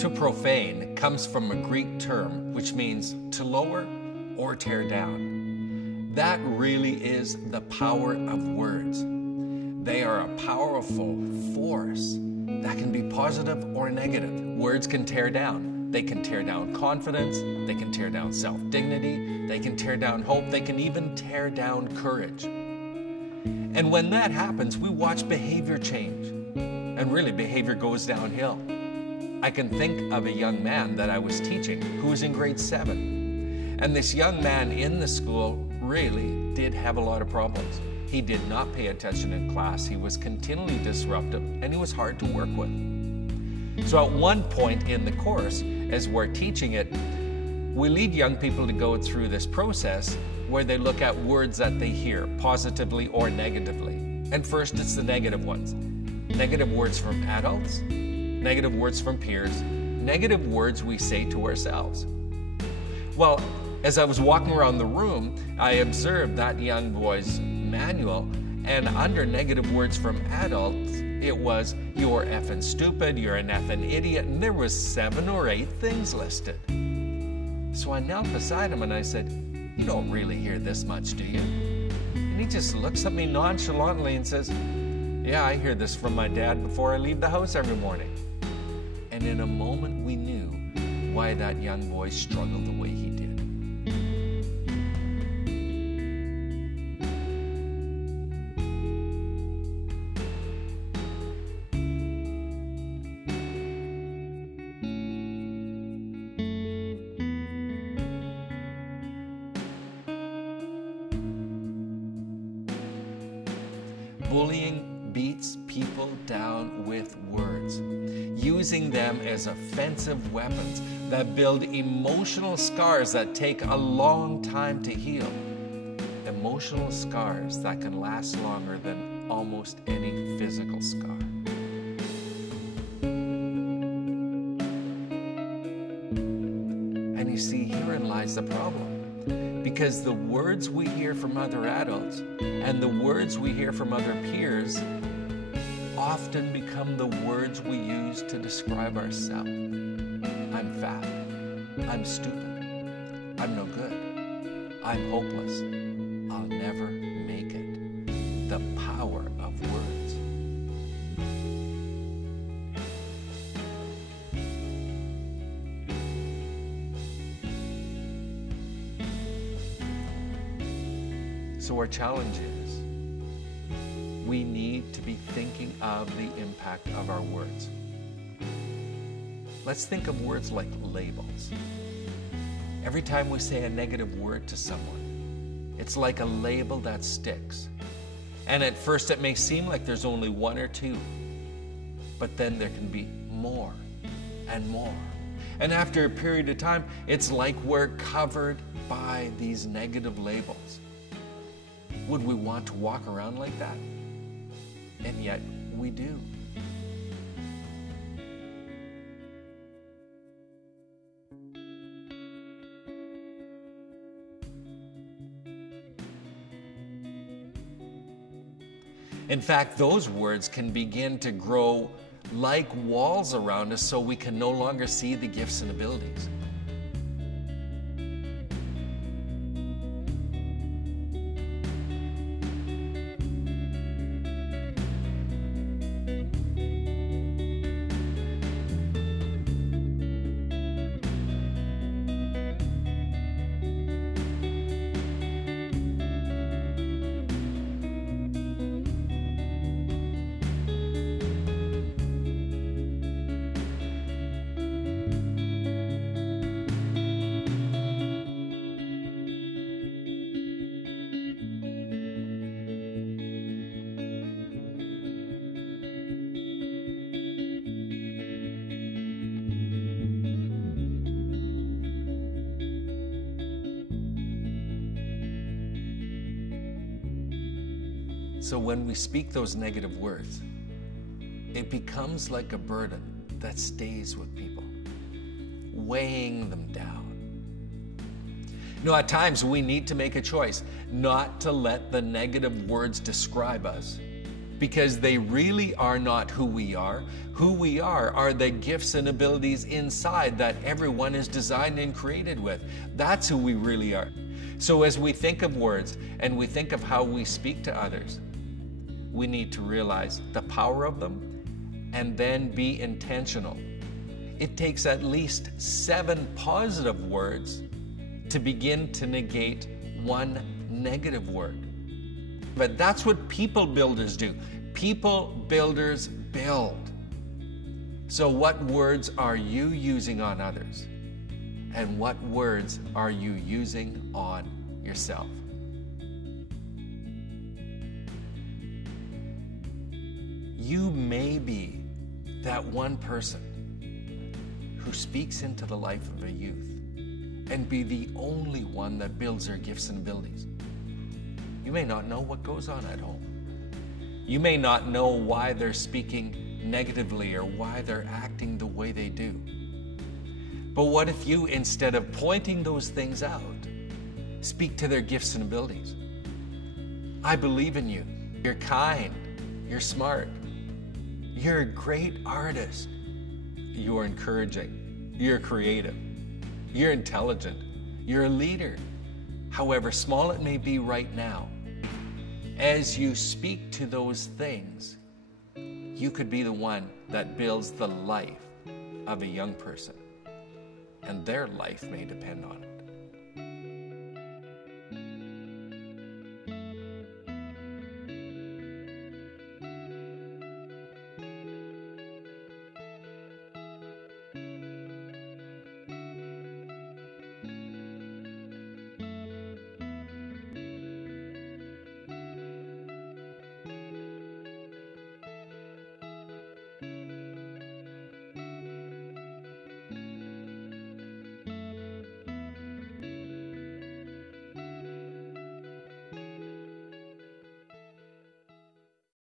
To profane comes from a Greek term which means to lower or tear down. That really is the power of words. They are a powerful force that can be positive or negative. Words can tear down. They can tear down confidence. They can tear down self-dignity. They can tear down hope. They can even tear down courage. And when that happens, we watch behavior change. And really, behavior goes downhill. I can think of a young man that I was teaching who was in grade 7. And this young man in the school really did have a lot of problems. He did not pay attention in class. He was continually disruptive, and he was hard to work with. So at one point in the course, as we're teaching it, we lead young people to go through this process where they look at words that they hear, positively or negatively. And first, it's the negative ones. Negative words from adults, negative words from peers, negative words we say to ourselves. Well, as I was walking around the room, I observed that young boy's manual, and under negative words from adults, it was, "You're effing stupid, you're an effing idiot," and there was 7 or 8 things listed. So I knelt beside him and I said, "You don't really hear this much, do you?" And he just looks at me nonchalantly and says, "Yeah, I hear this from my dad before I leave the house every morning." And in a moment we knew why that young boy struggled the way he did. Bullying beats people down with words, using them as offensive weapons that build emotional scars that take a long time to heal. Emotional scars that can last longer than almost any physical scar. And you see, herein lies the problem. Because the words we hear from other adults and the words we hear from other peers often become the words we use to describe ourselves. I'm fat. I'm stupid. I'm no good. I'm hopeless. I'll never make it. The power of words. So our challenge is, we need to be thinking of the impact of our words. Let's think of words like labels. Every time we say a negative word to someone, it's like a label that sticks. And at first it may seem like there's only 1 or 2, but then there can be more and more. And after a period of time, it's like we're covered by these negative labels. Would we want to walk around like that? And yet we do. In fact, those words can begin to grow like walls around us so we can no longer see the gifts and abilities. So when we speak those negative words, it becomes like a burden that stays with people, weighing them down. You know, at times we need to make a choice not to let the negative words describe us, because they really are not who we are. Who we are the gifts and abilities inside that everyone is designed and created with. That's who we really are. So as we think of words and we think of how we speak to others, we need to realize the power of them and then be intentional. It takes at least 7 positive words to begin to negate one negative word. But that's what people builders do. People builders build. So what words are you using on others? And what words are you using on yourself? You may be that one person who speaks into the life of a youth and be the only one that builds their gifts and abilities. You may not know what goes on at home. You may not know why they're speaking negatively or why they're acting the way they do. But what if you, instead of pointing those things out, speak to their gifts and abilities? I believe in you. You're kind. You're smart. You're a great artist. You're encouraging. You're creative. You're intelligent. You're a leader. However small it may be right now, as you speak to those things, you could be the one that builds the life of a young person, and their life may depend on it.